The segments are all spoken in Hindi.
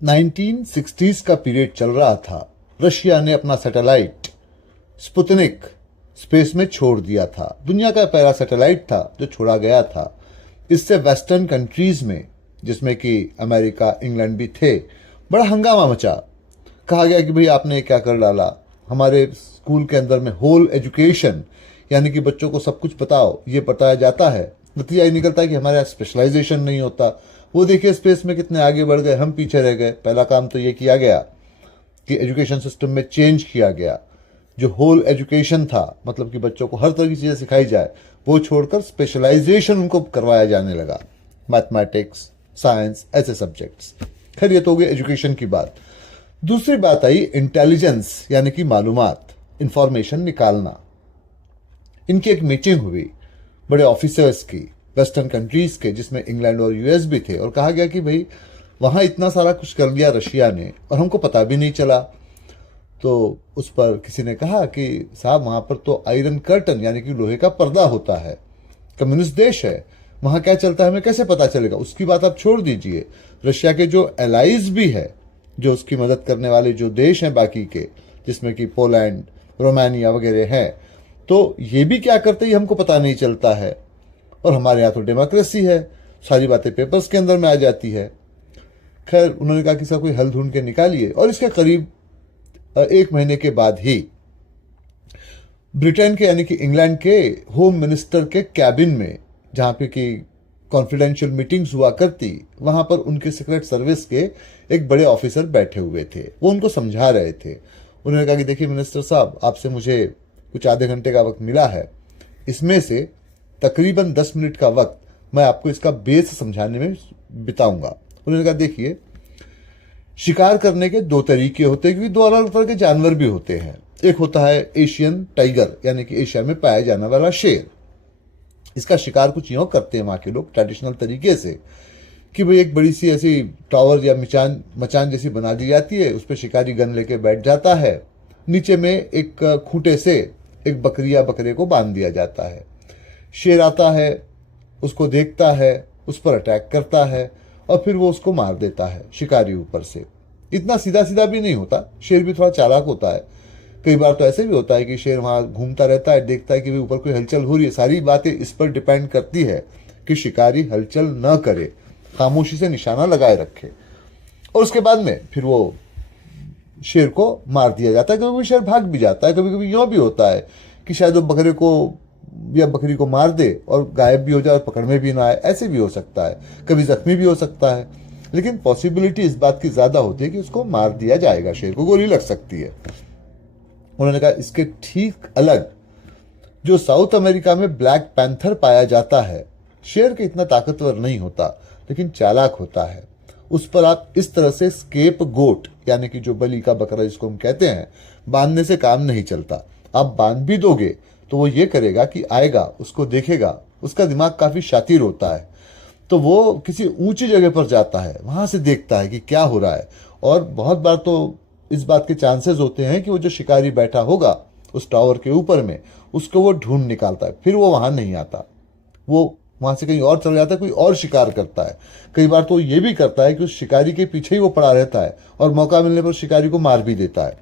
1960s का पीरियड चल रहा था। रशिया ने अपना सैटेलाइट स्पुतनिक स्पेस में छोड़ दिया था। दुनिया का पहला सैटेलाइट था जो छोड़ा गया था। इससे वेस्टर्न कंट्रीज में, जिसमें कि अमेरिका, इंग्लैंड भी थे, बड़ा हंगामा मचा। कहा गया कि भाई आपने क्या कर डाला, हमारे स्कूल के अंदर में होल एजुकेशन यानी कि बच्चों को सब कुछ बताओ, ये बताया जाता है। नतीजा ये निकलता है कि हमारे यहाँ स्पेशलाइजेशन नहीं होता। वो देखिए स्पेस में कितने आगे बढ़ गए, हम पीछे रह गए। पहला काम तो ये किया गया कि एजुकेशन सिस्टम में चेंज किया गया। जो होल एजुकेशन था, मतलब कि बच्चों को हर तरह की चीज़ें सिखाई जाए, वो छोड़कर स्पेशलाइजेशन उनको करवाया जाने लगा। मैथमेटिक्स, साइंस, ऐसे सब्जेक्ट्स। खैर ये तो हो गई एजुकेशन की बात। दूसरी बात आई इंटेलिजेंस यानी कि मालूमात, इंफॉर्मेशन निकालना। इनकी एक मीटिंग हुई बड़े ऑफिसर्स की, वेस्टर्न कंट्रीज के, जिसमें इंग्लैंड और यूएस भी थे। और कहा गया कि भाई वहां इतना सारा कुछ कर लिया रशिया ने और हमको पता भी नहीं चला। तो उस पर किसी ने कहा कि साहब वहां पर तो आयरन कर्टन यानी कि लोहे का पर्दा होता है, कम्युनिस्ट देश है, वहां क्या चलता है हमें कैसे पता चलेगा। उसकी बात आप छोड़ दीजिए, रशिया के जो एलाइज भी है, जो उसकी मदद करने वाले जो देश हैं बाकी के, जिसमें कि पोलैंड, रोमानिया वगैरह हैं, तो ये भी क्या करते हैं हमको पता नहीं चलता है। और हमारे यहाँ तो डेमोक्रेसी है, सारी बातें पेपर्स के अंदर में आ जाती है। खैर उन्होंने कहा कि इसका कोई हल ढूंढ के निकालिए। और इसके करीब 1 महीने के बाद ही ब्रिटेन के यानी कि इंग्लैंड के होम मिनिस्टर के कैबिन में, जहां पे कि कॉन्फिडेंशियल मीटिंग्स हुआ करती, वहां पर उनके सीक्रेट सर्विस के एक बड़े ऑफिसर बैठे हुए थे। वो उनको समझा रहे थे। उन्होंने कहा कि देखिए मिनिस्टर साहब, आपसे मुझे कुछ आधे घंटे का वक्त मिला है, इसमें से तकरीबन 10 मिनट का वक्त मैं आपको इसका बेस समझाने में बिताऊंगा। उन्होंने कहा देखिए, शिकार करने के 2 तरीके होते हैं, क्योंकि 2 अलग तरह के जानवर भी होते हैं। एक होता है एशियन टाइगर यानी कि एशिया में पाया जाने वाला शेर। इसका शिकार कुछ यूं करते हैं वहां के लोग ट्रेडिशनल तरीके से कि भाई एक बड़ी सी ऐसी टावर या मचान जैसी बना दी जाती है, उस पर शिकारी गन लेके बैठ जाता है। नीचे में एक खूंटे से एक बकरी या बकरे को बांध दिया जाता है। शेर आता है, उसको देखता है, उस पर अटैक करता है और फिर वो उसको मार देता है शिकारी ऊपर से। इतना सीधा सीधा भी नहीं होता, शेर भी थोड़ा चालाक होता है। कई बार तो ऐसे भी होता है कि शेर वहां घूमता रहता है, देखता है कि ऊपर कोई हलचल हो रही है। सारी बातें इस पर डिपेंड करती है कि शिकारी हलचल न करे, खामोशी से निशाना लगाए रखे। और उसके बाद में फिर वो शेर को मार दिया जाता है। कभी कभी शेर भाग भी जाता है, कभी कभी यूं भी होता है कि शायद वो बकरे को या बकरी को मार दे और गायब भी हो जाए और पकड़ में भी ना आए, ऐसे भी हो सकता है। कभी जख्मी भी हो सकता है, लेकिन पॉसिबिलिटी इस बात की ज्यादा होती है कि उसको मार दिया जाएगा, शेर को गोली लग सकती है। उन्होंने कहा इसके ठीक अलग जो साउथ अमेरिका में ब्लैक पैंथर पाया जाता है, शेर के इतना ताकतवर नहीं होता लेकिन चालाक होता है। उस पर आप इस तरह से स्केप गोट यानी कि जो बलि का बकरा जिसको हम कहते हैं, बांधने से काम नहीं चलता। आप बांध भी दोगे तो वो ये करेगा कि आएगा, उसको देखेगा, उसका दिमाग काफी शातिर होता है, तो वो किसी ऊंची जगह पर जाता है, वहां से देखता है कि क्या हो रहा है। और बहुत बार तो इस बात के चांसेस होते हैं कि वो जो शिकारी बैठा होगा उस टावर के ऊपर में, उसको वो ढूंढ निकालता है, फिर वो वहां नहीं आता, वो वहां से कहीं और चला जाता है, कोई और शिकार करता है। कई बार तो ये भी करता है कि उस शिकारी के पीछे ही वो पड़ा रहता है और मौका मिलने पर शिकारी को मार भी देता है।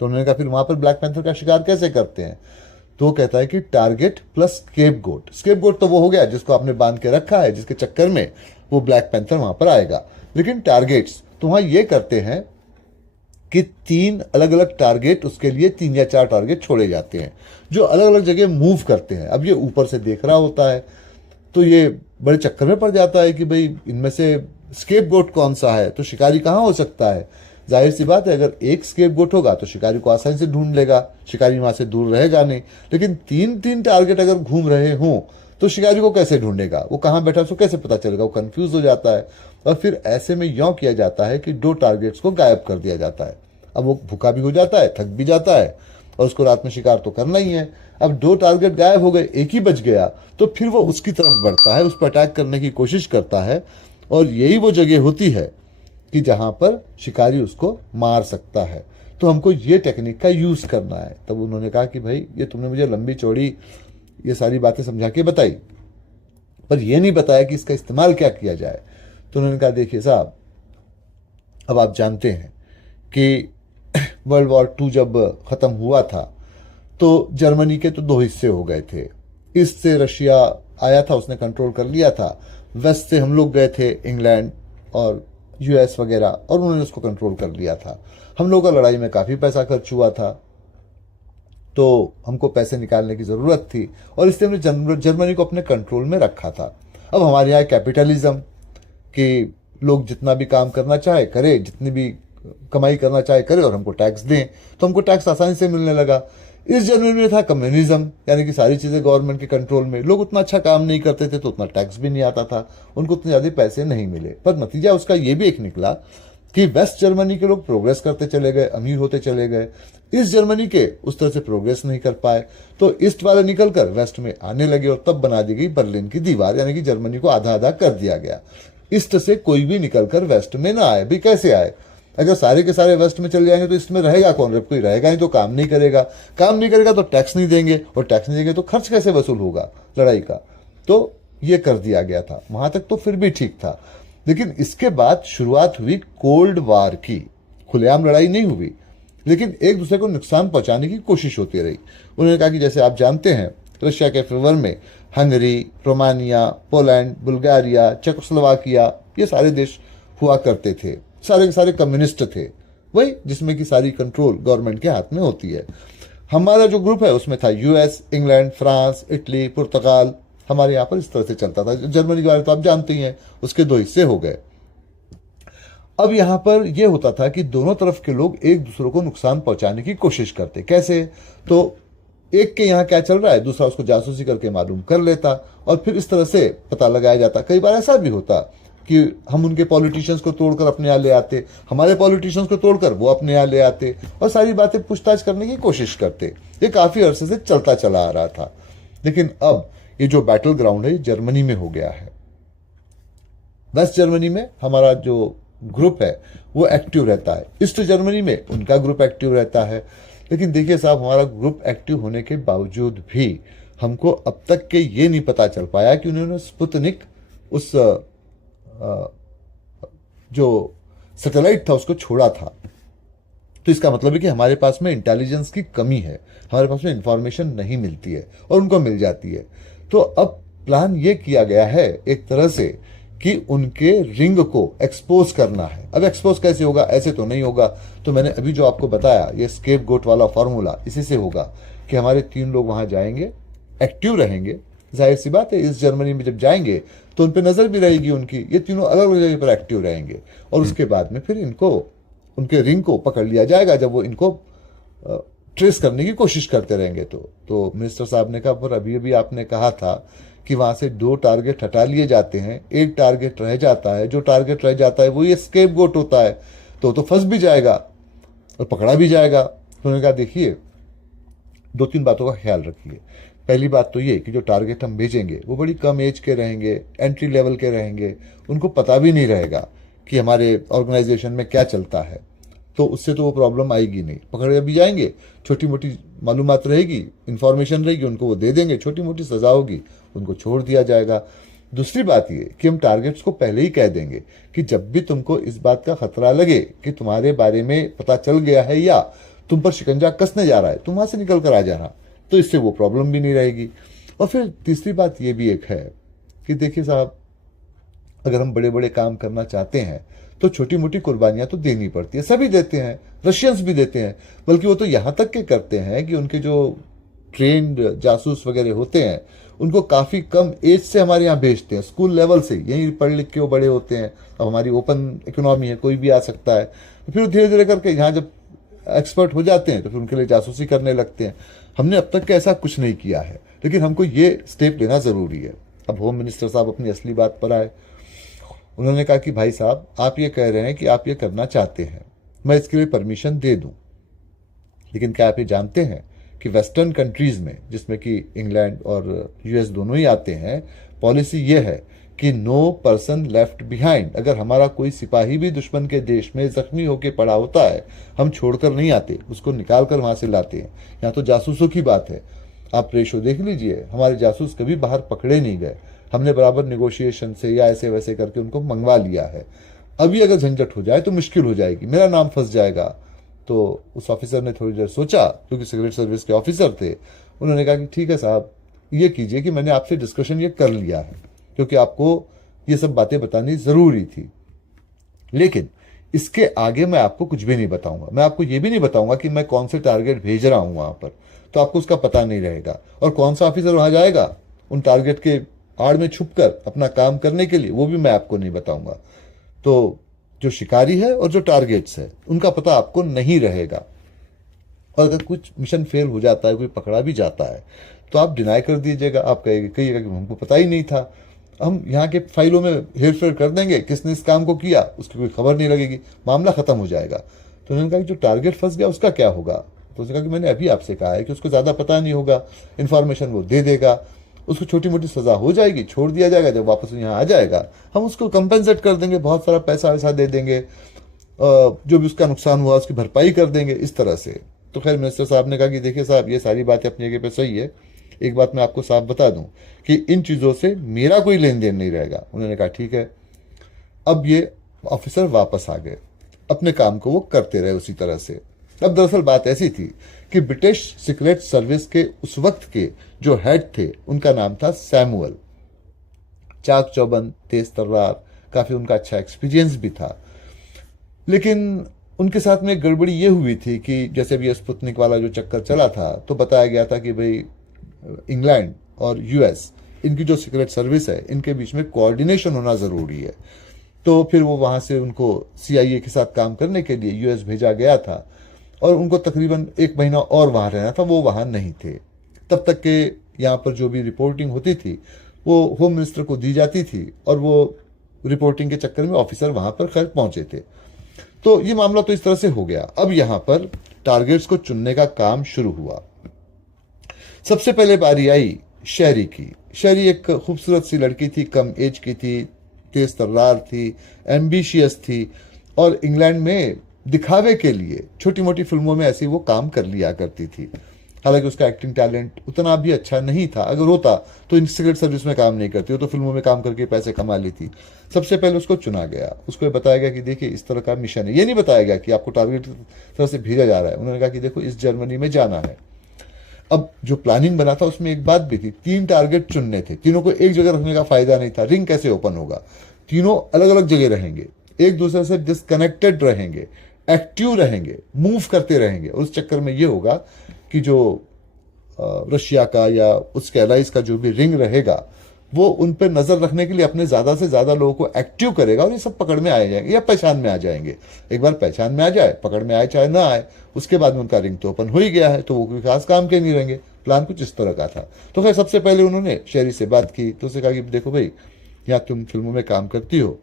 तो उन्होंने कहा फिर वहां पर ब्लैक पैंथर का शिकार कैसे करते हैं? तो कहता है कि टारगेट प्लस स्केप गोट। स्केप गोट तो वो हो गया जिसको आपने बांध के रखा है, जिसके चक्कर में वो ब्लैक पैंथर वहां पर आएगा। लेकिन टारगेट्स तो वहां ये करते हैं कि 3 अलग अलग टारगेट, उसके लिए 3 या 4 टारगेट छोड़े जाते हैं जो अलग अलग जगह मूव करते हैं। अब ये ऊपर से देख रहा होता है तो ये बड़े चक्कर में पड़ जाता है कि भाई इनमें से स्केप गोट कौन सा है, तो शिकारी कहाँ हो सकता है। जाहिर सी बात है, अगर एक स्केप गोट होगा तो शिकारी को आसानी से ढूंढ लेगा, शिकारी वहां से दूर रहेगा नहीं। लेकिन 3 टारगेट अगर घूम रहे हों तो शिकारी को कैसे ढूंढेगा, वो कहाँ बैठा उसको कैसे पता चलेगा, वो कंफ्यूज हो जाता है। और फिर ऐसे में यों किया जाता है कि 2 टारगेट्स को गायब कर दिया जाता है। अब वो भूखा भी हो जाता है, थक भी जाता है और उसको रात में शिकार तो करना ही है। अब 2 टारगेट गायब हो गए, एक ही बच गया, तो फिर वो उसकी तरफ बढ़ता है, उस पर अटैक करने की कोशिश करता है। और यही वो जगह होती है कि जहां पर शिकारी उसको मार सकता है। तो हमको ये टेक्निक का यूज करना है। तब उन्होंने कहा कि भाई ये तुमने मुझे लंबी चौड़ी ये सारी बातें समझा के बताई, पर यह नहीं बताया कि इसका इस्तेमाल क्या किया जाए। तो उन्होंने कहा देखिए साहब, अब आप जानते हैं कि वर्ल्ड वॉर टू जब खत्म हुआ था तो जर्मनी के तो दो हिस्से हो गए थे। ईस्ट से रशिया आया था, उसने कंट्रोल कर लिया था। वेस्ट से हम लोग गए थे, इंग्लैंड और यूएस वगैरह, और उन्होंने उसको कंट्रोल कर लिया था। हम लोग का लड़ाई में काफ़ी पैसा खर्च हुआ था, तो हमको पैसे निकालने की ज़रूरत थी, और इसलिए हमने जर्मनी को अपने कंट्रोल में रखा था। अब हमारे यहाँ कैपिटलिज्म कि लोग जितना भी काम करना चाहे करे, जितनी भी कमाई करना चाहे करे, और हमको टैक्स दें, तो हमको टैक्स आसानी से मिलने लगा। इस जर्मनी में था कम्युनिज्म, यानी कि सारी चीज़ें गवर्नमेंट के कंट्रोल में, लोग उतना अच्छा काम नहीं करते थे तो उतना टैक्स भी नहीं आता था, उनको उतने ज़्यादा पैसे नहीं मिले। पर नतीजा उसका ये भी एक निकला कि वेस्ट जर्मनी के लोग प्रोग्रेस करते चले गए, अमीर होते चले गए। ईस्ट जर्मनी के उस तरह से प्रोग्रेस नहीं कर पाए, तो ईस्ट वाले निकलकर वेस्ट में आने लगे, और तब बना दी गई बर्लिन की दीवार, यानी कि जर्मनी को आधा आधा कर दिया गया। ईस्ट से कोई भी निकलकर वेस्ट में ना आए। भी कैसे आए? अगर सारे के सारे वेस्ट में चले जाएंगे तो इसमें रहेगा कौन? जब कोई रहेगा नहीं तो काम नहीं करेगा, काम नहीं करेगा तो टैक्स नहीं देंगे, और टैक्स नहीं देंगे तो खर्च कैसे वसूल होगा लड़ाई का? तो ये कर दिया गया था। वहां तक तो फिर भी ठीक था, लेकिन इसके बाद शुरुआत हुई कोल्ड वार की। खुलेआम लड़ाई नहीं हुई, लेकिन एक दूसरे को नुकसान पहुंचाने की कोशिश होती रही। उन्होंने कहा कि जैसे आप जानते हैं, रशिया के फेवर में Hungary, Romania, Poland, Bulgaria, Czechoslovakia, ये सारे देश हुआ करते थे। सारे के सारे कम्युनिस्ट थे, वही जिसमें कि सारी कंट्रोल गवर्नमेंट के हाथ में होती है। हमारा जो ग्रुप है उसमें था यूएस, इंग्लैंड, फ्रांस, इटली, पुर्तगाल। हमारे यहाँ पर इस तरह से चलता था। जर्मनी के बारे में तो आप जानते ही हैं, उसके दो हिस्से हो गए। अब यहाँ पर यह होता था कि दोनों तरफ के लोग एक दूसरे को नुकसान पहुंचाने की कोशिश करते। कैसे? तो एक के यहाँ क्या चल रहा है, दूसरा उसको जासूसी करके मालूम कर लेता, और फिर इस तरह से पता लगाया जाता। कई बार ऐसा भी होता कि हम उनके पॉलिटिशियंस को तोड़कर अपने यहाँ ले आते, हमारे पॉलिटिशियंस को तोड़कर वो अपने यहाँ ले आते, और सारी बातें पूछताछ करने की कोशिश करते। ये काफी अरसे से चलता चला आ रहा था। लेकिन अब ये जो बैटल ग्राउंड है जर्मनी में हो गया है। वेस्ट जर्मनी में हमारा जो ग्रुप है वो एक्टिव रहता है, ईस्ट जर्मनी में उनका ग्रुप एक्टिव रहता है। लेकिन देखिए साहब, हमारा ग्रुप एक्टिव होने के बावजूद भी हमको अब तक के ये नहीं पता चल पाया कि उन्होंने स्पुतनिक, उस जो सैटेलाइट था, उसको छोड़ा था। तो इसका मतलब है कि हमारे पास में इंटेलिजेंस की कमी है, हमारे पास में इंफॉर्मेशन नहीं मिलती है, और उनको मिल जाती है। तो अब प्लान ये किया गया है एक तरह से कि उनके रिंग को एक्सपोज करना है। अब एक्सपोज कैसे होगा? ऐसे तो नहीं होगा। तो मैंने अभी जो आपको बताया, ये स्केप गोट वाला फॉर्मूला, इसी से होगा कि हमारे 3 लोग वहां जाएंगे, एक्टिव रहेंगे। जाहिर सी बात है, इस जर्मनी में जब जाएंगे तो उन पर नजर भी रहेगी उनकी। ये तीनों अलग अलग जगह पर एक्टिव रहेंगे, और उसके बाद में फिर इनको, उनके रिंग को पकड़ लिया जाएगा जब वो इनको ट्रेस करने की कोशिश करते रहेंगे। तो मिनिस्टर साहब ने कहा, पर अभी अभी आपने कहा था कि वहां से 2 टारगेट हटा लिए जाते हैं, 1 टारगेट रह जाता है। जो टारगेट रह जाता है वो ये स्केप गोट होता है, तो फंस भी जाएगा और पकड़ा भी जाएगा। तो उन्होंने कहा, देखिए 2-3 बातों का ख्याल रखिए। पहली बात तो ये कि जो टारगेट हम भेजेंगे वो बड़ी कम एज के रहेंगे, एंट्री लेवल के रहेंगे, उनको पता भी नहीं रहेगा कि हमारे ऑर्गेनाइजेशन में क्या चलता है, तो उससे तो वो प्रॉब्लम आएगी नहीं। पकड़े भी जाएंगे, छोटी मोटी मालूमात रहेगी, इंफॉर्मेशन रहेगी, उनको वो दे देंगे, छोटी मोटी सजा होगी, उनको छोड़ दिया जाएगा। दूसरी बात ये कि हम टारगेट्स को पहले ही कह देंगे कि जब भी तुमको इस बात का खतरा लगे कि तुम्हारे बारे में पता चल गया है या तुम पर शिकंजा कसने जा रहा है, तुम वहां से निकल कर आ जाना, तो इससे वो प्रॉब्लम भी नहीं रहेगी। और फिर तीसरी बात ये भी एक है कि देखिए साहब, अगर हम बड़े बड़े काम करना चाहते हैं तो छोटी मोटी कुर्बानियां तो देनी पड़ती है। सभी देते हैं, रशियंस भी देते हैं, बल्कि वो तो यहां तक के करते हैं कि उनके जो ट्रेंड जासूस वगैरह होते हैं उनको काफी कम एज से हमारे यहाँ भेजते हैं, स्कूल लेवल से, यहीं पढ़ लिख के वो बड़े होते हैं। अब हमारी ओपन इकोनॉमी है, कोई भी आ सकता है। फिर धीरे धीरे करके यहाँ जब एक्सपर्ट हो जाते हैं तो फिर उनके लिए जासूसी करने लगते हैं। हमने अब तक का ऐसा कुछ नहीं किया है, लेकिन हमको ये स्टेप लेना जरूरी है। अब होम मिनिस्टर साहब अपनी असली बात पर आए। उन्होंने कहा कि भाई साहब, आप ये कह रहे हैं कि आप ये करना चाहते हैं, मैं इसके लिए परमिशन दे दूं, लेकिन क्या आप ये जानते हैं कि वेस्टर्न कंट्रीज में, जिसमें कि इंग्लैंड और यूएस दोनों ही आते हैं, पॉलिसी ये है कि नो पर्सन लेफ्ट बिहाइंड। अगर हमारा कोई सिपाही भी दुश्मन के देश में जख्मी होकर पड़ा होता है, हम छोड़कर नहीं आते, उसको निकाल कर वहां से लाते हैं। यहाँ तो जासूसों की बात है, आप रेशो देख लीजिए, हमारे जासूस कभी बाहर पकड़े नहीं गए, हमने बराबर निगोशिएशन से या ऐसे वैसे करके उनको मंगवा लिया है। अभी अगर झंझट हो जाए तो मुश्किल हो जाएगी, मेरा नाम फंस जाएगा। तो उस ऑफिसर ने थोड़ी देर सोचा, क्योंकि सिक्रेट सर्विस के ऑफिसर थे। उन्होंने कहा कि ठीक है साहब, ये कीजिए कि मैंने आपसे डिस्कशन ये कर लिया है, क्योंकि आपको ये सब बातें बतानी ज़रूरी थी, लेकिन इसके आगे मैं आपको कुछ भी नहीं बताऊंगा। मैं आपको ये भी नहीं बताऊंगा कि मैं कौन से टारगेट भेज रहा हूं वहां पर, तो आपको उसका पता नहीं रहेगा। और कौन सा ऑफिसर वहां जाएगा उन टारगेट के आड़ में छुपकर अपना काम करने के लिए, वो भी मैं आपको नहीं बताऊंगा। तो जो शिकारी है और जो टारगेट्स है, उनका पता आपको नहीं रहेगा। और अगर कुछ मिशन फेल हो जाता है, कोई पकड़ा भी जाता है, तो आप डिनाई कर दीजिएगा, आप कहिएगा कि हमको पता ही नहीं था। हम यहाँ के फाइलों में हेरफेर कर देंगे, किसने इस काम को किया उसकी कोई खबर नहीं लगेगी, मामला खत्म हो जाएगा। तो उन्होंने कहा कि जो टारगेट फंस गया उसका क्या होगा? तो उसने कहा कि मैंने अभी आपसे कहा है कि उसको ज़्यादा पता नहीं होगा, इन्फॉर्मेशन वो दे देगा, उसको छोटी मोटी सज़ा हो जाएगी, छोड़ दिया जाएगा। जब वापस यहाँ आ जाएगा हम उसको कंपेंसेट कर देंगे, बहुत सारा पैसा वैसा दे देंगे, जो भी उसका नुकसान हुआ उसकी भरपाई कर देंगे, इस तरह से। तो खैर मिनिस्टर साहब ने कहा कि देखिए साहब, ये सारी बातें अपनी जगह पे सही है, एक बात मैं आपको साफ बता दूं कि इन चीज़ों से मेरा कोई लेन देन नहीं रहेगा। उन्होंने कहा ठीक है। अब ये ऑफिसर वापस आ गए, अपने काम को वो करते रहे उसी तरह से। अब दरअसल बात ऐसी थी कि ब्रिटिश सीक्रेट सर्विस के उस वक्त के जो हेड थे, उनका नाम था सैमुअल। चाक चौबंद, तेज तर्रार, काफ़ी उनका अच्छा एक्सपीरियंस भी था। लेकिन उनके साथ में गड़बड़ी ये हुई थी कि जैसे भी स्पुतनिक वाला जो चक्कर चला था, तो बताया गया था कि भाई इंग्लैंड और यूएस, इनकी जो सीक्रेट सर्विस है, इनके बीच में कोऑर्डिनेशन होना ज़रूरी है। तो फिर वो वहाँ से उनको सीआईए के साथ काम करने के लिए यूएस भेजा गया था, और उनको तकरीबन 1 महीना और वहाँ रहना था, वो वहाँ नहीं थे। तब तक के यहाँ पर जो भी रिपोर्टिंग होती थी वो होम मिनिस्टर को दी जाती थी, और वो रिपोर्टिंग के चक्कर में ऑफिसर वहाँ पर खैर पहुँचे थे। तो ये मामला तो इस तरह से हो गया। अब यहाँ पर टारगेट्स को चुनने का काम शुरू हुआ। सबसे पहले बारी आई शहरी की। शहरी एक खूबसूरत सी लड़की थी, कम एज की थी, तेज तर्रार थी, एम्बिशियस थी, और इंग्लैंड में दिखावे के लिए छोटी मोटी फिल्मों में ऐसी वो काम कर लिया करती थी। हालांकि उसका एक्टिंग टैलेंट उतना भी अच्छा नहीं था, अगर होता तो इन सीक्रेट सर्विस में काम नहीं करती, वो तो फिल्मों में काम करके पैसे कमा ली थी। सबसे पहले उसको चुना गया, उसको बताया गया कि देखिए इस तरह का मिशन है। ये नहीं बताया गया कि आपको टारगेट तरह से भेजा जा रहा है। उन्होंने कहा कि देखो इस जर्मनी में जाना है। अब जो प्लानिंग बना था उसमें एक बात भी थी, 3 टारगेट चुनने थे, तीनों को एक जगह रखने का फायदा नहीं था। रिंग कैसे ओपन होगा? तीनों अलग अलग जगह रहेंगे, एक दूसरे से डिस्कनेक्टेड रहेंगे, एक्टिव रहेंगे, मूव करते रहेंगे। और उस चक्कर में ये होगा कि जो रशिया का या उसके एलाइज का जो भी रिंग रहेगा, वो उन पर नजर रखने के लिए अपने ज्यादा से ज्यादा लोगों को एक्टिव करेगा, और ये सब पकड़ में आ जाएंगे या पहचान में आ जाएंगे। एक बार पहचान में आ जाए, पकड़ में आए चाहे ना आए, उसके बाद में उनका रिंग तो ओपन हो ही गया है, तो वो कोई खास काम के नहीं रहेंगे। प्लान कुछ इस तरह का था। तो खैर सबसे पहले उन्होंने शहरी से बात की, तो उसने कहा कि देखो भाई, यहाँ तुम फिल्मों में काम करती हो,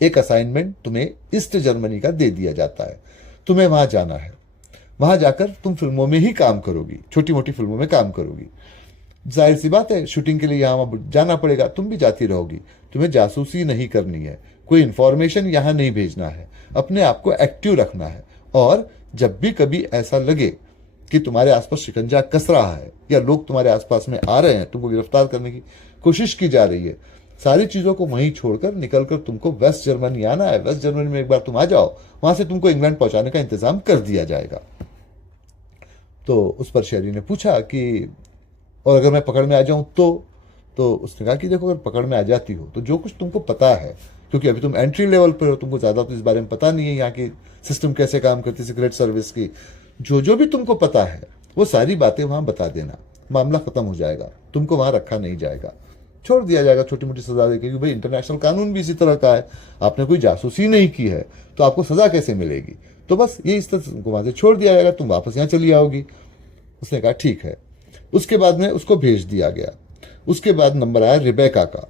एक असाइनमेंट तुम्हें ईस्ट जर्मनी का दे दिया जाता है, तुम्हें वहां जाना है। वहां जाकर तुम फिल्मों में ही काम करोगी, छोटी मोटी फिल्मों में काम करोगी। जाहिर सी बात है, शूटिंग के लिए यहाँ जाना पड़ेगा, तुम भी जाती रहोगी। तुम्हें जासूसी नहीं करनी है, कोई इंफॉर्मेशन यहाँ नहीं भेजना है, अपने आप को एक्टिव रखना है। और जब भी कभी ऐसा लगे कि तुम्हारे आसपास शिकंजा कस रहा है, या लोग तुम्हारे आसपास में आ रहे हैं, तुमको गिरफ्तार करने की कोशिश की जा रही है, सारी चीज़ों को वहीं छोड़कर निकलकर तुमको वेस्ट जर्मनी आना है। वेस्ट जर्मनी में एक बार तुम आ जाओ, वहां से तुमको इंग्लैंड पहुंचाने का इंतजाम कर दिया जाएगा। तो उस पर शहरी ने पूछा कि और अगर मैं पकड़ में आ जाऊं तो उसने कहा कि देखो, अगर पकड़ में आ जाती हो तो जो कुछ तुमको पता है, क्योंकि अभी तुम एंट्री लेवल पर हो, तुमको ज़्यादा तो इस बारे में पता नहीं है, यहाँ की सिस्टम कैसे काम करती है, सीक्रेट सर्विस की, जो भी तुमको पता है वो सारी बातें वहाँ बता देना, मामला खत्म हो जाएगा, तुमको वहाँ रखा नहीं जाएगा, छोड़ दिया जाएगा छोटी मोटी सजा देके। क्योंकि भाई इंटरनेशनल कानून भी इसी तरह का है, आपने कोई जासूसी नहीं की है तो आपको सजा कैसे मिलेगी? तो बस ये इस तरह तुमको वहाँ से छोड़ दिया जाएगा, तुम वापस यहाँ चली आओगी। उसने कहा ठीक है। उसके बाद में उसको भेज दिया गया। उसके बाद नंबर आया रिबेका का।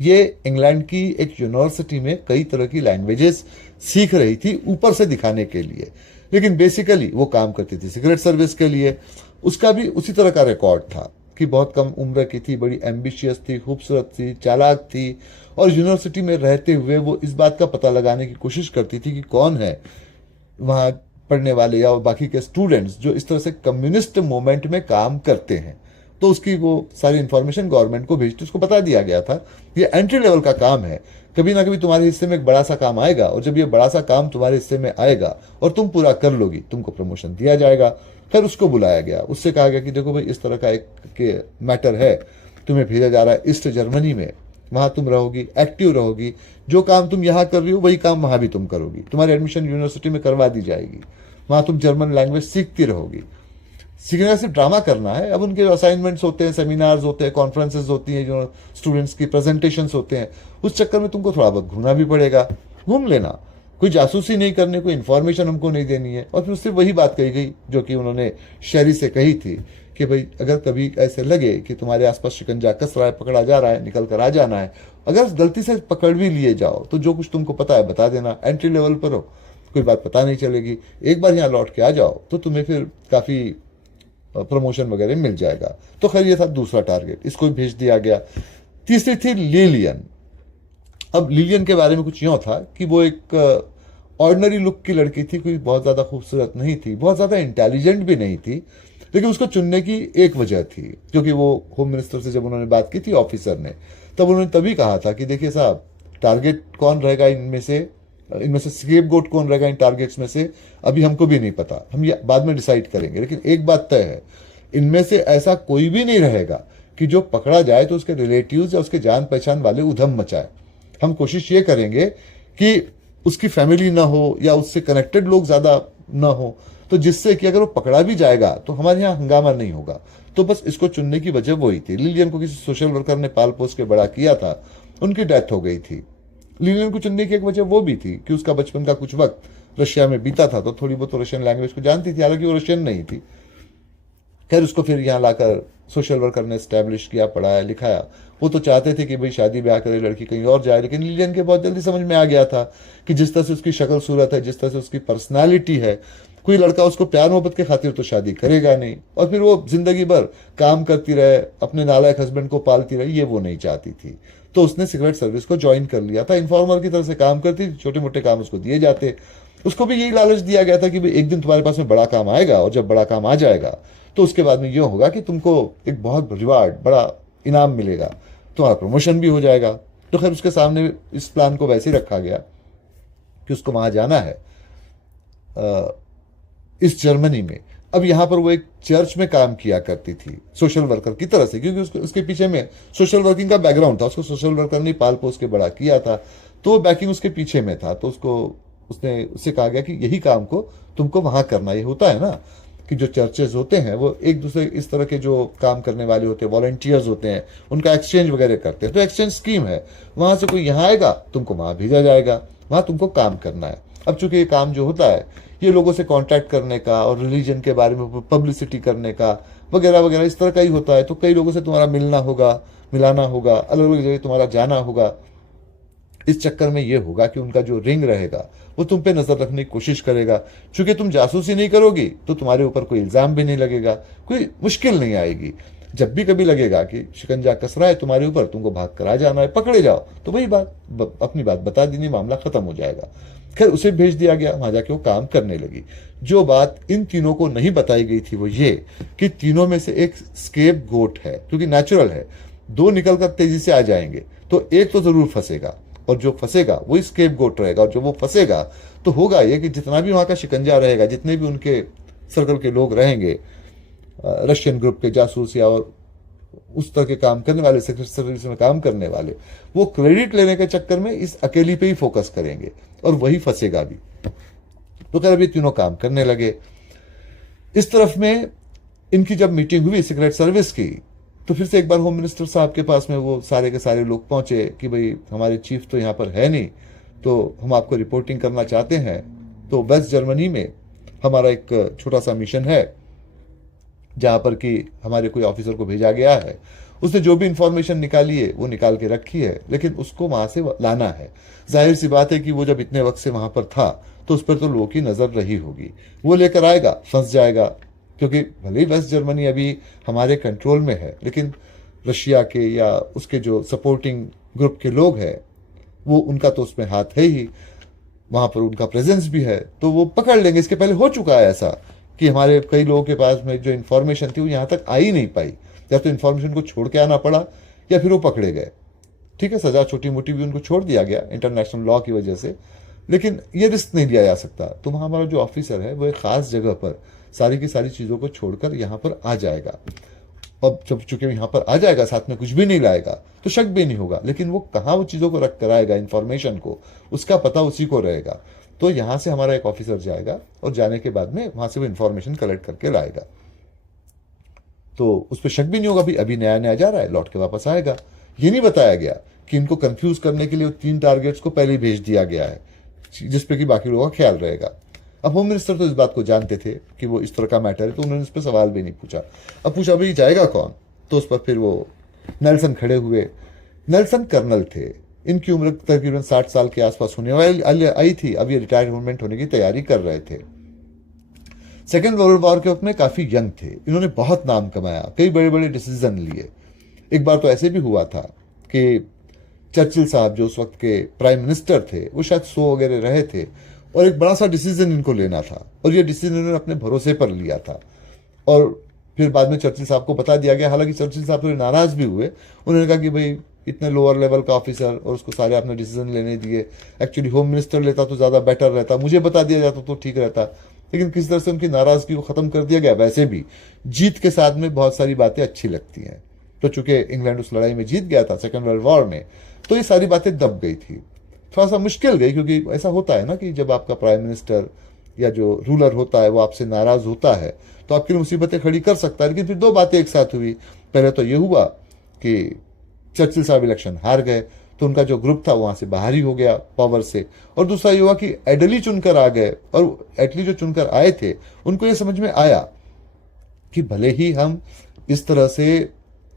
ये इंग्लैंड की एक यूनिवर्सिटी में कई तरह की लैंग्वेजेस सीख रही थी ऊपर से दिखाने के लिए, लेकिन बेसिकली वो काम करती थी सीक्रेट सर्विस के लिए। उसका भी उसी तरह का रिकॉर्ड था कि बहुत कम उम्र की थी, बड़ी एम्बिशियस थी, खूबसूरत थी, चालाक थी, और यूनिवर्सिटी में रहते हुए वो इस बात का पता लगाने की कोशिश करती थी कि कौन है वहाँ पढ़ने वाले या बाकी के स्टूडेंट्स जो इस तरह से कम्युनिस्ट मूवमेंट में काम करते हैं। तो उसकी वो सारी इंफॉर्मेशन गवर्नमेंट को भेजती, उसको बता दिया गया था ये एंट्री लेवल का काम है, कभी ना कभी तुम्हारे हिस्से में एक बड़ा सा काम आएगा, और जब ये बड़ा सा काम तुम्हारे हिस्से में आएगा और तुम पूरा कर लोगी, तुमको प्रमोशन दिया जाएगा। फिर उसको बुलाया गया, उससे कहा गया कि देखो भाई इस तरह का एक मैटर है, तुम्हें भेजा जा रहा है ईस्ट जर्मनी में, वहां तुम रहोगी, एक्टिव रहोगी, जो काम तुम यहाँ कर रही हो वही काम वहां भी तुम करोगी, तुम्हारी एडमिशन यूनिवर्सिटी में करवा दी जाएगी, वहां तुम जर्मन लैंग्वेज सीखती रहोगी। सीखने का सिर्फ ड्रामा करना है। अब उनके असाइनमेंट्स होते हैं, सेमिनार्स होते हैं, कॉन्फ्रेंसेस होती हैं, जो स्टूडेंट्स की प्रेजेंटेशंस होते हैं, उस चक्कर में तुमको थोड़ा बहुत घूमना भी पड़ेगा। घूम लेना, कोई जासूसी नहीं करनी, कोई इन्फॉर्मेशन हमको नहीं देनी है। और फिर उससे वही बात कही गई जो कि उन्होंने शहरी से कही थी कि भाई अगर कभी ऐसे लगे कि तुम्हारे आसपास शिकंजा कस रहा है, पकड़ा जा रहा है, निकल कर आ जाना है। अगर गलती से पकड़ भी लिए जाओ तो जो कुछ तुमको पता है बता देना, एंट्री लेवल पर हो, कोई बात पता नहीं चलेगी। एक बार यहाँ लौट के आ जाओ तो तुम्हें फिर काफ़ी प्रमोशन वगैरह मिल जाएगा। तो खैर ये था दूसरा टारगेट, इसको भेज दिया गया। तीसरी थी लिलियन। अब लिलियन के बारे में कुछ यूँ था कि वो एक ऑर्डिनरी लुक की लड़की थी, कोई बहुत ज़्यादा खूबसूरत नहीं थी, बहुत ज़्यादा इंटेलिजेंट भी नहीं थी, लेकिन उसको चुनने की एक वजह थी, क्योंकि वो होम मिनिस्टर से जब उन्होंने बात की थी ऑफिसर ने, तब उन्होंने तभी कहा था कि देखिए साहब, टारगेट कौन रहेगा इनमें से स्केपगोट कौन रहेगा इन टारगेट्स में से, अभी हमको भी नहीं पता, हम ये बाद में डिसाइड करेंगे, लेकिन एक बात तय है, इनमें से ऐसा कोई भी नहीं रहेगा कि जो पकड़ा जाए तो उसके रिलेटिव्स या उसके जान पहचान वाले उधम मचाए। हम कोशिश ये करेंगे कि उसकी फैमिली ना हो या उससे कनेक्टेड लोग ज्यादा ना हो, तो जिससे कि अगर वो पकड़ा भी जाएगा तो हमारे यहाँ हंगामा नहीं होगा। तो बस इसको चुनने की वजह वही थी। लिलियन को किसी सोशल वर्कर ने पाल पोस के बड़ा किया था, उनकी डेथ हो गई थी। लिलियन को चुनने की एक वजह वो भी थी कि उसका बचपन का कुछ वक्त रशिया में बीता था, तो थोड़ी बहुत तो रशियन लैंग्वेज को जानती थी, हालांकि वो रशियन नहीं थी। खैर उसको फिर यहाँ लाकर सोशल वर्कर ने स्टैब्लिश किया, पढ़ाया, लिखाया। वो तो चाहते थे कि भाई शादी ब्याह करे, लड़की कहीं और जाए, लेकिन लिलियन के बहुत जल्दी समझ में आ गया था कि जिस तरह से उसकी शक्ल सूरत है, जिस तरह से उसकी पर्सनालिटी है, कोई लड़का उसको प्यार मोहब्बत के खातिर तो शादी करेगा नहीं, और फिर वो जिंदगी भर काम करती रहे, अपने नालायक हस्बैंड को पालती रहे, ये वो नहीं चाहती थी। तो उसने सिगरेट सर्विस को ज्वाइन कर लिया था। इन्फॉर्मर की तरह से काम करती थी, छोटे मोटे काम उसको दिए जाते। उसको भी यही लालच दिया गया था कि भाई एक दिन तुम्हारे पास में बड़ा काम आएगा, और जब बड़ा काम आ जाएगा तो उसके बाद में ये होगा कि तुमको एक बहुत रिवार्ड, बड़ा इनाम मिलेगा, तुम्हारा प्रमोशन भी हो जाएगा। तो खैर उसके सामने इस प्लान को वैसे ही रखा गया कि उसको वहां जाना है इस जर्मनी में। अब यहाँ पर वो एक चर्च में काम किया करती थी सोशल वर्कर की तरह से, क्योंकि उसके पीछे में सोशल वर्किंग का बैकग्राउंड था, उसको सोशल वर्कर ने पाल पोस के बड़ा किया था, तो बैकिंग उसके पीछे में था। तो उससे कहा गया कि यही काम को तुमको वहां करना। ये होता है ना कि जो चर्चेज होते हैं वो एक दूसरे इस तरह के जो काम करने वाले होते हैं, वॉलंटियर्स होते हैं, उनका एक्सचेंज वगैरह करते हैं। तो एक्सचेंज स्कीम है, वहां से कोई यहाँ आएगा, तुमको वहां भेजा जाएगा, वहां तुमको काम करना है। अब चूंकि ये काम जो होता है ये लोगों से कांटेक्ट करने का और रिलीजन के बारे में पब्लिसिटी करने का वगैरह वगैरह इस तरह का ही होता है। तो कई लोगों से तुम्हारा मिलना होगा, मिलाना होगा, अलग अलग जगह तुम्हारा जाना होगा। इस चक्कर में ये होगा कि उनका जो रिंग रहेगा वो तुम पे नजर रखने की कोशिश करेगा। चूंकि तुम जासूसी नहीं करोगी तो तुम्हारे ऊपर कोई इल्जाम भी नहीं लगेगा, कोई मुश्किल नहीं आएगी। जब भी कभी लगेगा कि शिकंजा कस रहा है तुम्हारे ऊपर, तुमको भाग कर आ जाना है, पकड़े जाओ, तो वही अपनी बात बता देनी, मामला खत्म हो जाएगा। खैर उसे भेज दिया गया, वहां जाके वो काम करने लगी। जो बात इन तीनों को नहीं बताई गई थी वो ये कि तीनों में से एक स्केप गोट है, क्योंकि नेचुरल है, दो निकल कर तेजी से आ जाएंगे तो एक तो जरूर फंसेगा, और जो फंसेगा वही स्केप गोट रहेगा। और जो वो फंसेगा तो होगा ये कि जितना भी वहां का शिकंजा रहेगा, जितने भी उनके सर्कल के लोग रहेंगे, रशियन ग्रुप के जासूस या और उस तरह के काम करने वाले, सीक्रेट सर्विस में काम करने वाले, वो क्रेडिट लेने के चक्कर में इस अकेली पे ही फोकस करेंगे और वही फंसेगा भी। तो खैर अभी तीनों काम करने लगे। इस तरफ में इनकी जब मीटिंग हुई सीक्रेट सर्विस की, तो फिर से एक बार होम मिनिस्टर साहब के पास में वो सारे के सारे लोग पहुंचे कि भाई हमारे चीफ तो यहाँ पर है नहीं, तो हम आपको रिपोर्टिंग करना चाहते हैं। तो वेस्ट जर्मनी में हमारा एक छोटा सा मिशन है जहां पर कि हमारे कोई ऑफिसर को भेजा गया है, उसने जो भी इंफॉर्मेशन निकाली है वो निकाल के रखी है, लेकिन उसको वहां से लाना है। जाहिर सी बात है कि वो जब इतने वक्त से वहां पर था तो उस पर तो लोगों की नजर रही होगी। वो लेकर आएगा, फंस जाएगा, क्योंकि भले ही वेस्ट जर्मनी अभी हमारे कंट्रोल में है, लेकिन रशिया के या उसके जो सपोर्टिंग ग्रुप के लोग हैं वो उनका तो उसमें हाथ है ही, वहां पर उनका प्रेजेंस भी है, तो वो पकड़ लेंगे। इसके पहले हो चुका है ऐसा कि हमारे कई लोगों के पास में जो इन्फॉर्मेशन थी वो यहाँ तक आ ही नहीं पाई, या तो इन्फॉर्मेशन को छोड़ के आना पड़ा या फिर वो पकड़े गए। ठीक है, सजा छोटी मोटी भी उनको छोड़ दिया गया इंटरनेशनल लॉ की वजह से, लेकिन ये रिस्क नहीं लिया जा सकता। तो वहाँ हमारा जो ऑफिसर है वो एक खास जगह पर सारी की सारी चीज़ों को छोड़कर यहाँ पर आ जाएगा। अब जब चूंकि यहाँ पर आ जाएगा, साथ में कुछ भी नहीं लाएगा, तो शक भी नहीं होगा, लेकिन वो कहाँ वो चीज़ों को रख कर आएगा, इन्फॉर्मेशन को, उसका पता उसी को रहेगा। तो यहाँ से हमारा एक ऑफिसर जाएगा और जाने के बाद में वहाँ से वो इन्फॉर्मेशन कलेक्ट करके लाएगा। तो उस पर शक भी नहीं होगा, भी अभी नया नया जा रहा है, लौट के वापस आएगा। ये नहीं बताया गया कि इनको कंफ्यूज करने के लिए 3 टारगेट्स को पहले भेज दिया गया है, जिसपे कि बाकी लोगों का ख्याल रहेगा। अब होम मिनिस्टर तो इस बात को जानते थे कि वो इस तरह का मैटर है, तो उन्होंने इस पर सवाल भी नहीं पूछा। अब पूछा भाई जाएगा कौन, तो उस पर फिर वो नेल्सन खड़े हुए। नेल्सन कर्नल थे, इनकी उम्र तकरीबन 60 साल के आसपास होने वाली आई थी। अब ये रिटायरमेंट होने की तैयारी कर रहे थे। सेकेंड वर्ल्ड वॉर के वक्त में काफी यंग थे, इन्होंने बहुत नाम कमाया, कई बड़े बड़े डिसीजन लिए। एक बार तो ऐसे भी हुआ था कि चर्चिल साहब जो उस वक्त के प्राइम मिनिस्टर थे, वो शायद सो वगैरह रहे थे और एक बड़ा सा डिसीजन इनको लेना था, और ये डिसीजन इन्होंने अपने भरोसे पर लिया था। और फिर बाद में चर्चिल साहब को बता दिया गया, हालांकि चर्चिल साहब थोड़े नाराज भी हुए। उन्होंने कहा कि भाई इतने लोअर लेवल का ऑफिसर और उसको सारे आपने डिसीजन लेने दिए, एक्चुअली होम मिनिस्टर लेता तो ज़्यादा बेटर रहता, मुझे बता दिया जाता तो ठीक रहता। लेकिन किस तरह से उनकी नाराजगी को खत्म कर दिया गया। वैसे भी जीत के साथ में बहुत सारी बातें अच्छी लगती हैं, तो चूंकि इंग्लैंड उस लड़ाई में जीत गया था सेकेंड वर्ल्ड वॉर में, तो ये सारी बातें दब गई थी। थोड़ा सा मुश्किल गई, क्योंकि ऐसा होता है ना कि जब आपका प्राइम मिनिस्टर या जो रूलर होता है वो आपसे नाराज होता है तो आपके लिए मुसीबतें खड़ी कर सकता है। लेकिन फिर 2 बातें एक साथ हुई। पहले तो ये हुआ कि चर्चिल साहब इलेक्शन हार गए, तो उनका जो ग्रुप था वहां से बाहर ही हो गया पावर से। और दूसरा ये हुआ कि एडली चुनकर आ गए, और एडली जो चुनकर आए थे उनको ये समझ में आया कि भले ही हम इस तरह से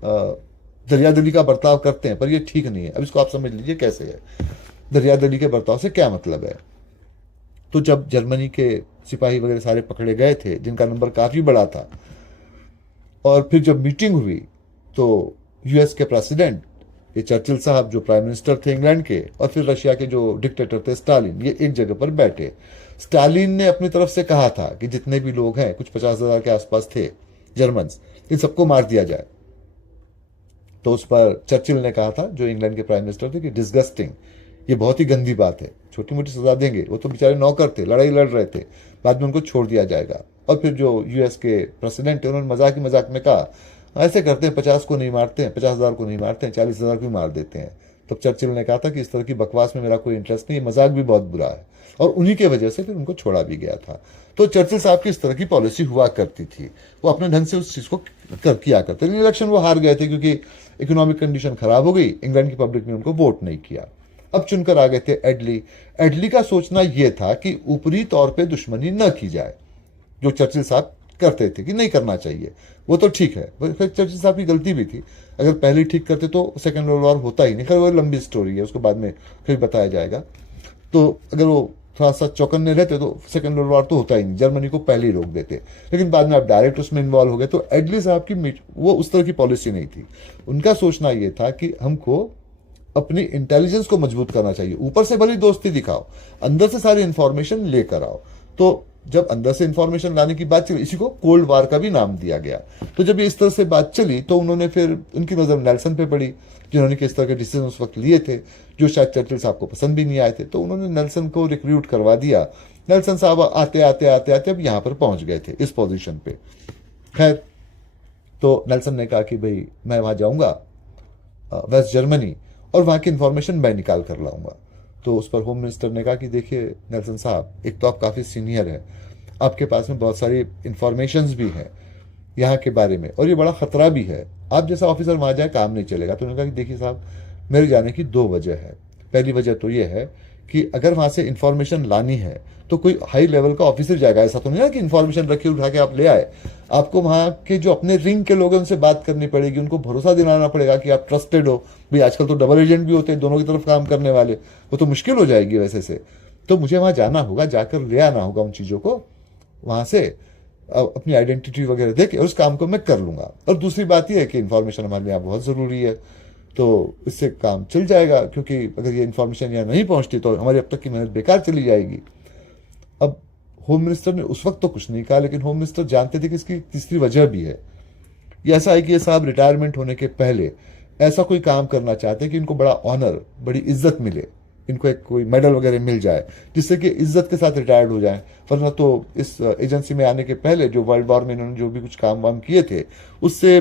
दरियादली का बर्ताव करते हैं, पर ये ठीक नहीं है। अब इसको आप समझ लीजिए कैसे है। दरियादली के बर्ताव से क्या मतलब है। तो जब जर्मनी के सिपाही वगैरह सारे पकड़े गए थे, जिनका नंबर काफी बड़ा था, और फिर जब मीटिंग हुई तो यूएस के प्रेसिडेंट ये चर्चिल साहब जो प्राइम मिनिस्टर थे इंग्लैंड के, और फिर रशिया के जो डिक्टेटर थे स्टालिन, ये एक जगह पर बैठे। स्टालिन ने अपनी तरफ से कहा था कि जितने भी लोग हैं, कुछ 50,000 के आसपास थे जर्मन्स, इन सबको मार दिया जाए। तो उस पर चर्चिल ने कहा था, जो इंग्लैंड के प्राइम मिनिस्टर थे, कि डिस्गस्टिंग, ये बहुत ही गंदी बात है, छोटी मोटी सजा देंगे, वो तो बेचारे नौकर थे, लड़ाई लड़ रहे थे, बाद में उनको छोड़ दिया जाएगा। और फिर जो यूएस के प्रेसिडेंट थे उन्होंने मजाक ही मजाक में कहा, ऐसे करते हैं 50 को नहीं मारते हैं, 50,000 को नहीं मारते हैं, 40,000 को मार देते हैं। तब चर्चिल ने कहा था कि इस तरह की बकवास में मेरा कोई इंटरेस्ट नहीं, मजाक भी बहुत बुरा है, और उन्हीं के वजह से फिर उनको छोड़ा भी गया था। तो चर्चिल साहब की इस तरह की पॉलिसी हुआ करती थी, वो अपने ढंग से उस चीज को किया करते। लेकिन इलेक्शन वो हार गए थे क्योंकि इकोनॉमिक कंडीशन खराब हो गई, इंग्लैंड की पब्लिक ने उनको वोट नहीं किया। अब चुनकर आ गए थे एडली। एडली का सोचना यह था कि ऊपरी तौर पे दुश्मनी न की जाए, जो चर्चिल साहब करते थे कि नहीं करना चाहिए, वो तो ठीक है। चर्चिल साहब की गलती भी थी, अगर पहले ठीक करते तो सेकेंड वर्ल्ड वॉर होता ही नहीं। खैर वो लंबी स्टोरी है, उसको बाद में फिर बताया जाएगा। तो अगर वो थोड़ा सा चौकन्ने रहते तो सेकेंड वर्ल्ड वॉर तो होता ही नहीं, जर्मनी को पहले ही रोक देते। लेकिन बाद में आप डायरेक्ट उसमें इन्वॉल्व हो गए। तो एडली साहब की वो उस तरह की पॉलिसी नहीं थी। उनका सोचना ये था कि हमको अपनी इंटेलिजेंस को मजबूत करना चाहिए, ऊपर से भली दोस्ती दिखाओ, अंदर से सारी इंफॉर्मेशन लेकर आओ। तो जब अंदर से इंफॉर्मेशन लाने की बात चली, इसी को कोल्ड वार का भी नाम दिया गया। तो जब इस तरह से बात चली तो उन्होंने फिर उनकी नजर नेल्सन पे पड़ी, जिन्होंने किस तरह के डिसीजन उस वक्त लिए थे जो शायद चर्चिल साहब को पसंद भी नहीं आए थे। तो उन्होंने नेल्सन को रिक्रूट करवा दिया। नेल्सन साहब आते आते आते आते अब यहाँ पर पहुंच गए थे इस पोजीशन पे। खैर, तो नेल्सन ने कहा कि भाई मैं वहां जाऊंगा वेस्ट जर्मनी, और वहां की इंफॉर्मेशन मैं निकाल कर लाऊंगा। तो उस पर होम मिनिस्टर ने कहा कि देखिए नेल्सन साहब, एक तो आप काफ़ी सीनियर हैं, आपके पास में बहुत सारी इंफॉर्मेशंस भी हैं यहाँ के बारे में, और ये बड़ा खतरा भी है, आप जैसा ऑफिसर वहाँ जाए काम नहीं चलेगा। तो उन्होंने कहा कि देखिए साहब, मेरे जाने की 2 वजह है। पहली वजह तो ये है कि अगर वहाँ से इंफॉर्मेशन लानी है तो कोई हाई लेवल का ऑफिसर जाएगा, ऐसा तो नहीं है कि इन्फॉर्मेशन रखी उठा के आप ले आए। आपको वहाँ के जो अपने रिंग के लोग हैं उनसे बात करनी पड़ेगी, उनको भरोसा दिलाना पड़ेगा कि आप ट्रस्टेड हो। भाई आजकल तो डबल एजेंट भी होते हैं, दोनों की तरफ काम करने वाले, वो तो मुश्किल हो जाएगी वैसे से। तो मुझे वहाँ जाना होगा, जाकर ले आना होगा उन चीज़ों को वहाँ से, अपनी आइडेंटिटी वगैरह दे के, और उस काम को मैं कर लूंगा। और दूसरी बात यह है कि इन्फॉर्मेशन हमारे यहाँ बहुत ज़रूरी है, तो इससे काम चल जाएगा, क्योंकि अगर ये इन्फॉर्मेशन यहाँ नहीं पहुँचती तो हमारी अब तक की मेहनत बेकार चली जाएगी। अब होम मिनिस्टर ने उस वक्त तो कुछ नहीं कहा, लेकिन होम मिनिस्टर जानते थे कि इसकी तीसरी वजह भी है। ये ऐसा है कि ये साहब रिटायरमेंट होने के पहले ऐसा कोई काम करना चाहते हैं कि इनको बड़ा ऑनर, बड़ी इज्जत मिले, इनको एक कोई मेडल वगैरह मिल जाए जिससे कि इज्जत के साथ रिटायर्ड हो जाएं। वरना तो इस एजेंसी में आने के पहले जो वर्ल्ड वॉर में इन्होंने जो भी कुछ काम वाम किए थे, उससे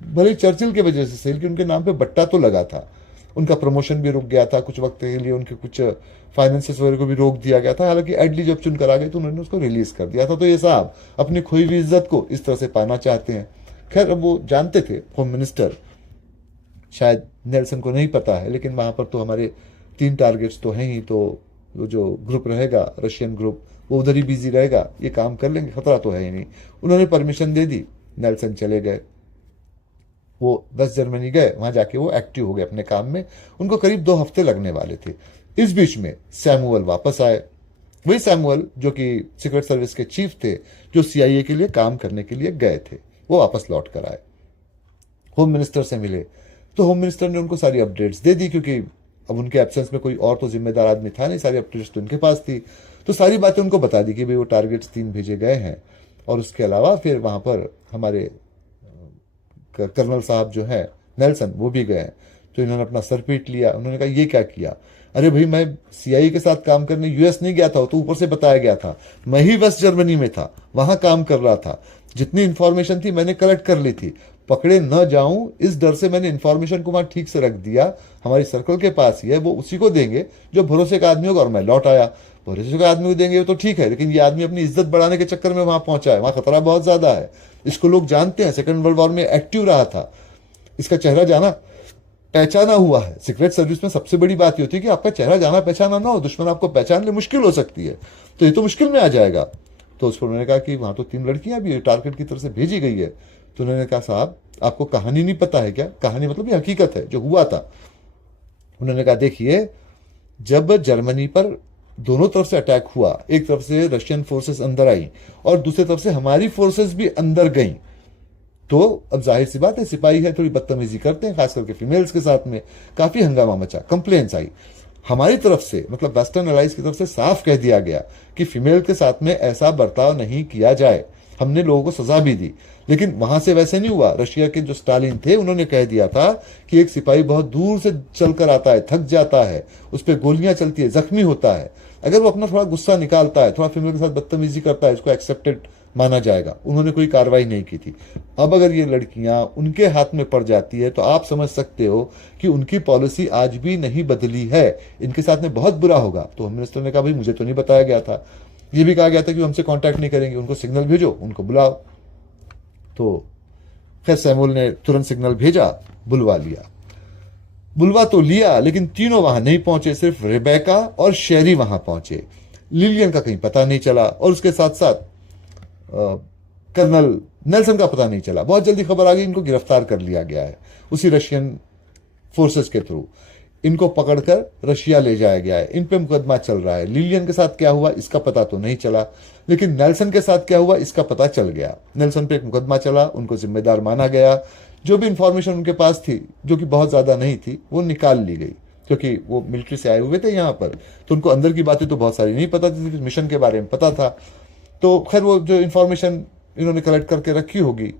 भले ही चर्चिल की वजह से सही कि उनके नाम पे बट्टा तो लगा था, उनका प्रमोशन भी रुक गया था कुछ वक्त के लिए, उनके कुछ फाइनेंसेस वगैरह को भी रोक दिया गया था। हालांकि एडली जब चुनकर आ गए तो उन्होंने उसको रिलीज कर दिया था। तो ये साहब अपनी खोई हुई इज्जत को इस तरह से पाना चाहते हैं। खैर अब वो जानते थे होम मिनिस्टर, शायद नेल्सन को नहीं पता है, लेकिन वहां पर तो हमारे 3 टारगेट्स तो हैं ही, तो वो जो ग्रुप रहेगा रशियन ग्रुप वो उधर ही बिजी रहेगा, ये काम कर लेंगे, खतरा तो है ही नहीं। उन्होंने परमिशन दे दी, नेल्सन चले गए, वो वेस्ट जर्मनी गए, वहां जाके वो एक्टिव हो गए अपने काम में। उनको करीब 2 हफ्ते लगने वाले थे। इस बीच में सैमुअल वापस आए, वही सैमुअल जो कि सीक्रेट सर्विस के चीफ थे, जो सीआईए के लिए काम करने के लिए गए थे, वो वापस लौट कर आए। होम मिनिस्टर से मिले तो होम मिनिस्टर ने उनको सारी अपडेट्स दे दी, क्योंकि अब उनके एब्सेंस में कोई और तो जिम्मेदार आदमी था नहीं, सारी अपडेट्स तो उनके पास थी। तो सारी बातें उनको बता दी कि भाई वो टारगेट्स 3 भेजे गए हैं, और उसके अलावा फिर वहां पर हमारे कर्नल साहब जो है नेल्सन वो भी गए। तो इन्होंने अपना सर पीट लिया, उन्होंने कहा ये क्या किया? अरे भाई मैं सीआईए के साथ काम करने यूएस नहीं गया था, तो ऊपर से बताया गया था, मैं ही वेस्ट जर्मनी में था, वहां काम कर रहा था, जितनी इंफॉर्मेशन थी मैंने कलेक्ट कर ली थी, पकड़े न जाऊं इस डर से मैंने इंफॉर्मेशन को वहां ठीक से रख दिया, हमारी सर्कल के पास ही है, वो उसी को देंगे जो भरोसे का आदमी होगा। और मैं लौट आया, भरोसे का आदमी को देंगे तो ठीक है, लेकिन ये आदमी अपनी इज्जत बढ़ाने के चक्कर में वहां पहुंचा है, वहां खतरा बहुत ज्यादा है, इसको लोग जानते हैं, सेकंड वर्ल्ड वॉर में एक्टिव रहा था, इसका चेहरा जाना पहचाना हुआ है। सीक्रेट सर्विस में सबसे बड़ी बात ये होती है कि आपका चेहरा जाना पहचाना ना हो, दुश्मन आपको पहचान ले मुश्किल हो सकती है, तो ये तो मुश्किल में आ जाएगा। तो उस पर उन्होंने कहा कि वहां तो 3 लड़कियां भी टारगेट की तरफ से भेजी गई है। तो उन्होंने कहा साहब आपको कहानी नहीं पता है क्या? कहानी मतलब ये हकीकत है जो हुआ था। उन्होंने कहा देखिए, जब जर्मनी पर दोनों तरफ से अटैक हुआ, एक तरफ से रशियन फोर्सेस अंदर आई और दूसरी तरफ से हमारी फोर्सेस भी अंदर गई, तो अब जाहिर सी बात है सिपाही है, थोड़ी बदतमीजी करते हैं, खास करके फीमेल्स के साथ में। काफी हंगामा मचा, कंप्लेंट्स आई हमारी तरफ से, मतलब वेस्टर्न अलाइज की तरफ से साफ कह दिया गया कि फीमेल के साथ में ऐसा बर्ताव नहीं किया जाए। हमने लोगों को सजा भी दी, लेकिन वहां से वैसे नहीं हुआ। रशिया के जो स्टालिन थे उन्होंने कह दिया था कि एक सिपाही बहुत दूर से चलकर आता है, थक जाता है, उस पर गोलियां चलती है, जख्मी होता है, अगर वो अपना थोड़ा गुस्सा निकालता है, थोड़ा फीमेल के साथ बदतमीजी करता है, इसको एक्सेप्टेड माना जाएगा। उन्होंने कोई कार्रवाई नहीं की थी। अब अगर ये लड़कियां उनके हाथ में पड़ जाती है तो आप समझ सकते हो कि उनकी पॉलिसी आज भी नहीं बदली है, इनके साथ में बहुत बुरा होगा। तो होम मिनिस्टर ने कहा भाई मुझे तो नहीं बताया गया था, ये भी कहा गया था कि हमसे कांटेक्ट नहीं करेंगे, उनको सिग्नल भेजो, उनको बुलाओ। तो खैर सैमुअल ने तुरंत सिग्नल भेजा, बुलवा लिया। बुलवा तो लिया, लेकिन तीनों वहां नहीं पहुंचे, सिर्फ रेबेका और शेरी वहां पहुंचे। लिलियन का कहीं पता नहीं चला, और उसके साथ साथ कर्नल नेल्सन का पता नहीं चला। बहुत जल्दी खबर आ गई इनको गिरफ्तार कर लिया गया है, उसी रशियन फोर्सेस के थ्रू इनको पकड़कर रशिया ले जाया गया है, इन पे मुकदमा चल रहा है। लिलियन के साथ क्या हुआ इसका पता तो नहीं चला, लेकिन नेल्सन के साथ क्या हुआ इसका पता चल गया। नेल्सन पे एक मुकदमा चला, उनको जिम्मेदार माना गया। जो भी इंफॉर्मेशन उनके पास थी, जो कि बहुत ज्यादा नहीं थी, वो निकाल ली गई, क्योंकि वो मिलिट्री से आए हुए थे यहाँ पर, तो उनको अंदर की बातें तो बहुत सारी नहीं पता थी, मिशन के बारे में पता था। तो खैर वो जो इंफॉर्मेशन इन्होंने कलेक्ट करके रखी होगी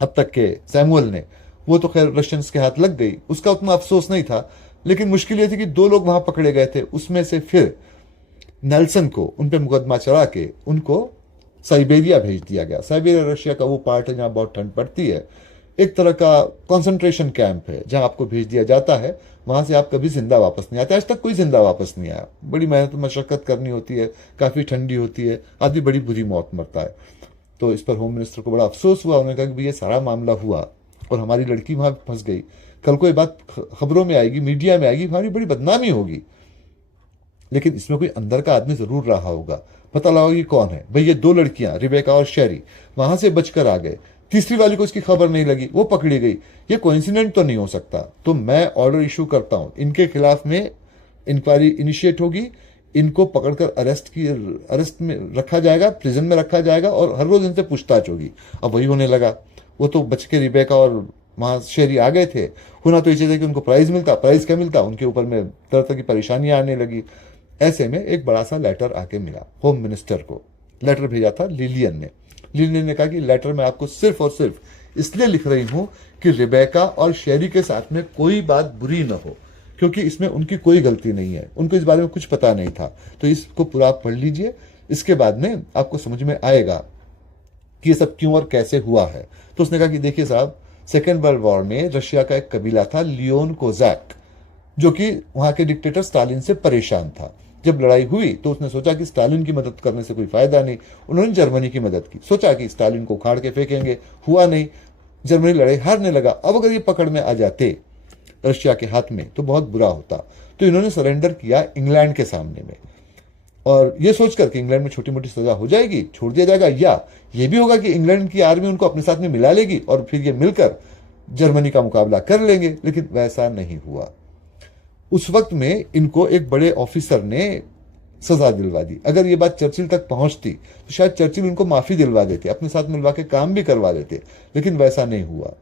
अब तक के सैमुअल ने, वो तो खैर रशियंस के हाथ लग गई, उसका उतना अफसोस नहीं था। लेकिन मुश्किल ये थी कि 2 लोग वहां पकड़े गए थे, उसमें से फिर नेल्सन को उन पे मुकदमा चढ़ा के उनको साइबेरिया भेज दिया गया। साइबेरिया रशिया का वो पार्ट है जहां बहुत ठंड पड़ती है, एक तरह का कॉन्सेंट्रेशन कैंप है जहां आपको भेज दिया जाता है, वहां से आप कभी जिंदा वापस नहीं आते। आज तक कोई जिंदा वापस नहीं आया, बड़ी मेहनत मशक्कत करनी होती है, काफी ठंडी होती है, आदमी बड़ी बुरी मौत मरता है। तो इस पर होम मिनिस्टर को बड़ा अफसोस हुआ, उन्होंने कहा कि ये सारा मामला हुआ और हमारी लड़की वहां फंस गई, कल को ये बात खबरों में आएगी, मीडिया में आएगी, हमारी बड़ी बदनामी होगी। लेकिन इसमें कोई अंदर का आदमी जरूर रहा होगा, पता लगाओ ये कौन है। भाई ये 2 लड़कियां रिबेका और शेरी वहां से बचकर आ गए, तीसरी वाली को इसकी खबर नहीं लगी, वो पकड़ी गई, ये कोइंसिडेंट तो नहीं हो सकता। तो मैं ऑर्डर इशू करता हूं, इनके खिलाफ में इंक्वायरी इनिशिएट होगी, इनको पकड़कर अरेस्ट में रखा जाएगा, प्रिजन में रखा जाएगा, और हर रोज इनसे पूछताछ होगी। अब वही होने लगा, वो तो बच के रिबेका और वहां शेरी आ गए थे। होना तो ये चाहिए कि उनको प्राइज मिलता, प्राइज क्या मिलता, उनके ऊपर में तरह तरह की परेशानियां आने लगी। ऐसे में एक बड़ा सा लेटर आके मिला होम मिनिस्टर को, लेटर भेजा था लिलियन ने। लिलियन ने कहा कि लेटर में आपको सिर्फ और सिर्फ इसलिए लिख रही हूं कि रिबेका और शेरी के साथ में कोई बात बुरी न हो, क्योंकि इसमें उनकी कोई गलती नहीं है, उनको इस बारे में कुछ पता नहीं था। तो इसको पूरा आप पढ़ लीजिए, इसके बाद में आपको समझ में आएगा कि ये सब क्यों और कैसे हुआ है। तो उसने कहा कि देखिए साहब, सेकेंड वर्ल्ड वॉर में रशिया का एक कबीला था लियोन कोजैक, जो कि वहां के डिक्टेटर स्टालिन से परेशान था। जब लड़ाई हुई तो उसने सोचा कि स्टालिन की मदद करने से कोई फायदा नहीं, उन्होंने जर्मनी की मदद की। सोचा कि स्टालिन को उखाड़ के फेंकेंगे, हुआ नहीं, जर्मनी लड़ाई हारने लगा। अब अगर ये पकड़ में आ जाते रशिया के हाथ में तो बहुत बुरा होता। तो इन्होंने सरेंडर किया इंग्लैंड के सामने में, और ये सोचकर कि इंग्लैंड में छोटी मोटी सजा हो जाएगी, छोड़ दिया जाएगा, या ये भी होगा कि इंग्लैंड की आर्मी उनको अपने साथ में मिला लेगी और फिर ये मिलकर जर्मनी का मुकाबला कर लेंगे। लेकिन वैसा नहीं हुआ। उस वक्त में इनको एक बड़े ऑफिसर ने सजा दिलवा दी। अगर ये बात चर्चिल तक पहुंचती तो शायद चर्चिल उनको माफी दिलवा देते, अपने साथ मिलवा के काम भी करवा देते, लेकिन वैसा नहीं हुआ।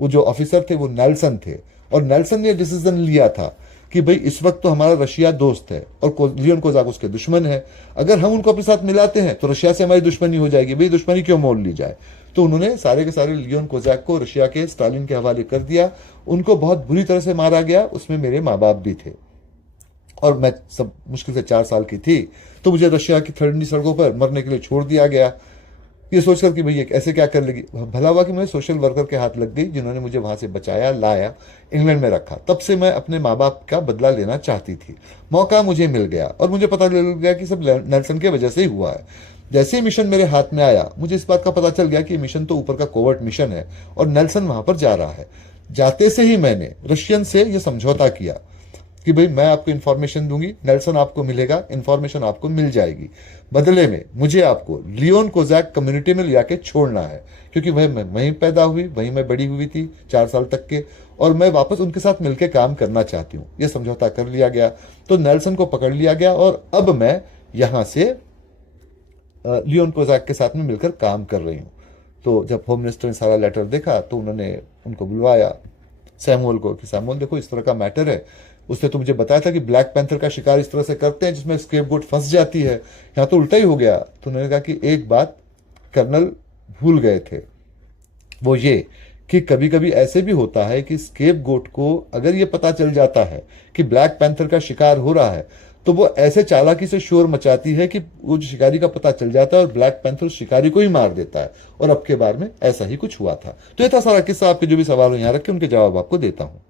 वो जो ऑफिसर थे वो नेल्सन थे, और नेल्सन ने डिसीजन लिया था कि भाई इस वक्त तो हमारा रशिया दोस्त है और लियोन कोजाक उसके दुश्मन है, अगर हम उनको अपने साथ मिलाते हैं तो रशिया से हमारी दुश्मनी हो जाएगी, भाई दुश्मनी क्यों मोल ली जाए। तो उन्होंने सारे के सारे लियोन कोजाक को रशिया के स्टालिन के हवाले कर दिया। उनको बहुत बुरी तरह से मारा गया, उसमें मेरे माँ बाप भी थे, और मैं सब मुश्किल से 4 साल की थी। तो मुझे रशिया की ठंडी सड़कों पर मरने के लिए छोड़ दिया गया, ये सोचकर कि भैया ऐसे क्या कर लेगी। भला हुआ कि मैं सोशल वर्कर के हाथ लग गई, जिन्होंने मुझे वहां से बचाया, लाया, इंग्लैंड में रखा। तब से मैं अपने माँ बाप का बदला लेना चाहती थी। मौका मुझे मिल गया और मुझे पता चल गया कि सब नेल्सन के वजह से ही हुआ है। जैसे ही मिशन मेरे हाथ में आया, मुझे इस बात का पता चल गया कि मिशन तो ऊपर का कोवर्ट मिशन है और नेल्सन वहां पर जा रहा है। जाते से ही मैंने रशियन से यह समझौता किया कि भाई मैं आपको इन्फॉर्मेशन दूंगी, नेल्सन आपको मिलेगा, इन्फॉर्मेशन आपको मिल जाएगी, बदले में मुझे आपको लियोन कोजैक कम्युनिटी में ले जाके छोड़ना है, क्योंकि मैं वहीं पैदा हुई, वहीं मैं बड़ी हुई थी 4 साल तक के, और मैं वापस उनके साथ मिलकर काम करना चाहती हूँ। यह समझौता कर लिया गया। तो नेल्सन को पकड़ लिया गया और अब मैं यहाँ से लियोन कोजैक के साथ में मिलकर काम कर रही हूँ। तो जब होम मिनिस्टर ने सारा लेटर देखा तो उन्होंने उनको बुलवाया, सैमुअल को, कि सैमुअल देखो इस तरह का मैटर है, उसने तो मुझे बताया था कि ब्लैक पैंथर का शिकार इस तरह से करते हैं जिसमें स्केपगोट फंस जाती है, यहाँ तो उल्टा ही हो गया। तो उन्होंने कहा कि एक बात कर्नल भूल गए थे, वो ये कि कभी कभी ऐसे भी होता है कि स्केपगोट को अगर ये पता चल जाता है कि ब्लैक पैंथर का शिकार हो रहा है, तो वो ऐसे चालाकी से शोर मचाती है कि वो जो शिकारी का पता चल जाता है और ब्लैक पैंथर शिकारी को ही मार देता है। और अब के बार में ऐसा ही कुछ हुआ था। तो ये था सारा किस्सा। आपके जो भी सवाल हो यहाँ रख के उनके जवाब आपको देता हूँ।